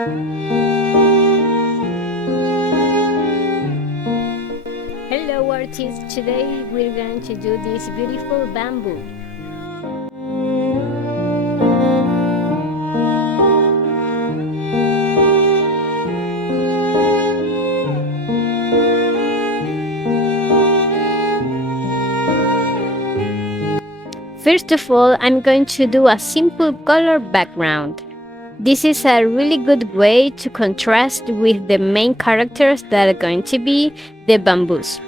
Hello artists, today we're going to do this beautiful bamboo. First of all, I'm going to do a simple color background. This is a really good way to contrast with the main characters that are going to be the bamboos.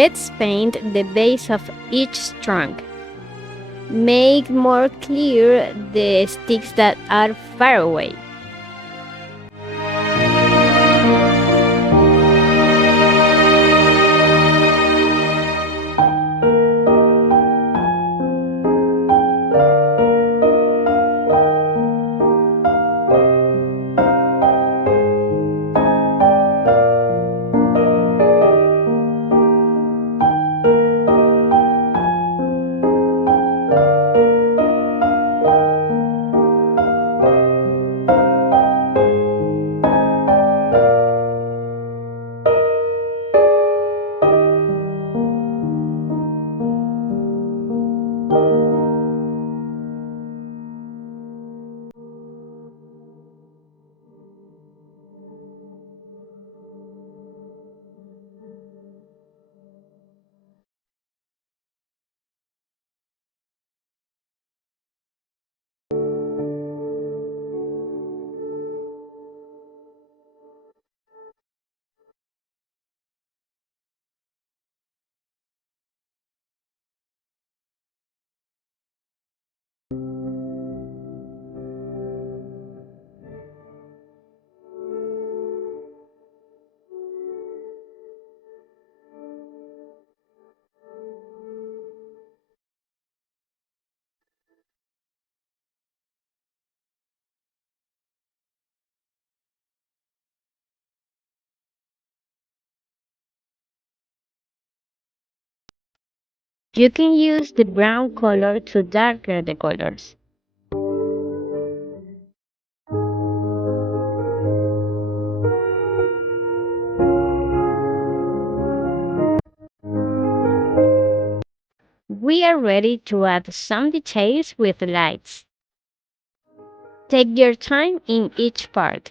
Let's paint the base of each trunk. Make more clear the sticks that are far away. You can use the brown color to darken the colors. We are ready to add some details with lights. Take your time in each part.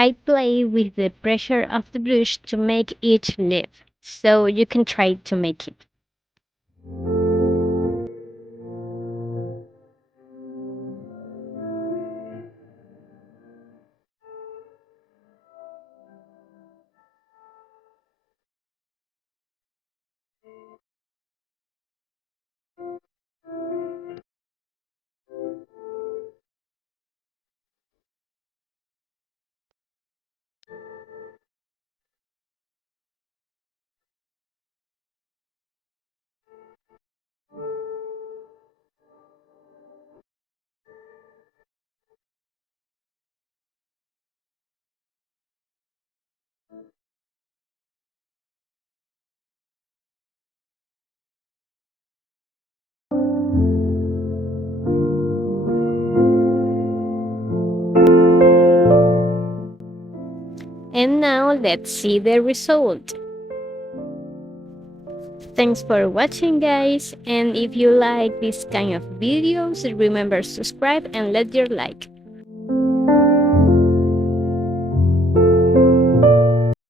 I play with the pressure of the brush to make each leaf, so you can try to make it. And now let's see the result. Thanks for watching, guys, and if you like this kind of videos, remember subscribe and let your like.